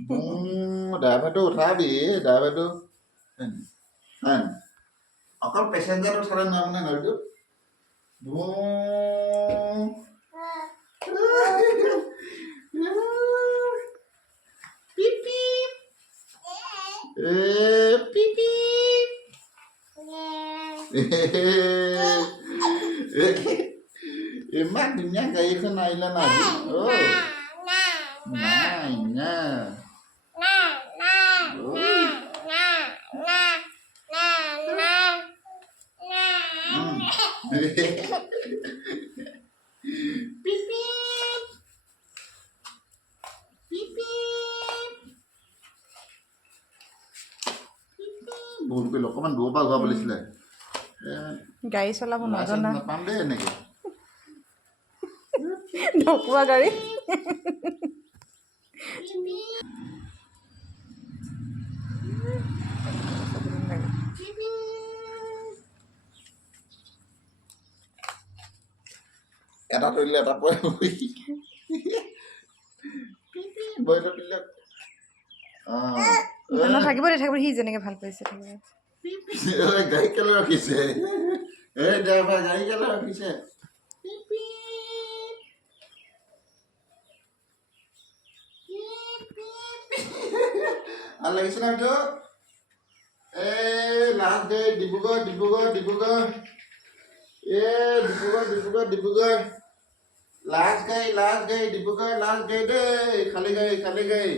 ড্ৰাইভাৰটো উঠাবি ড্ৰাইভাৰটো অকল পেচেঞ্জাৰ উঠালে নহয় মানে গাড়ীটো ইমান ধুনীয়া গাড়ীখন আহিলে না নাই না ভুল কৰিলো অকণমান দূৰৰ পৰা ঘূৰাব লাগিছিলে গাড়ী চলাব নাজানা নাপাম দেই এনেকৈ ঢকুৱা গাড়ী এটা তৰিলে এটা পৰে বইলত দিলে থাকিব দে থাকিব সি যেনেকৈ ভাল পাইছে গাড়ী কেলৈ ৰাখিছে এই ড্ৰাইভাৰ গাড়ী কেলৈ ৰাখিছে ভাল লাগিছে না এইটো এই লাষ্ট ডে ডিব্ৰুগড় লাষ্ট গাড়ী ডিব্ৰুগড় লাষ্ট গাড়ী দেই খালী গাড়ী